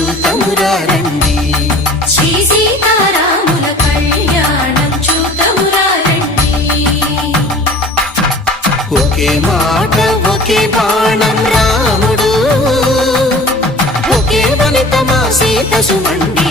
చూతమురా రండి. శ్రీ సీతారాముల కళ్యాణం చూతమురా రండి. ఒకే మాట ఒకే బాణం రాముడు, ఒకే వనిత మా సీత సుమండి.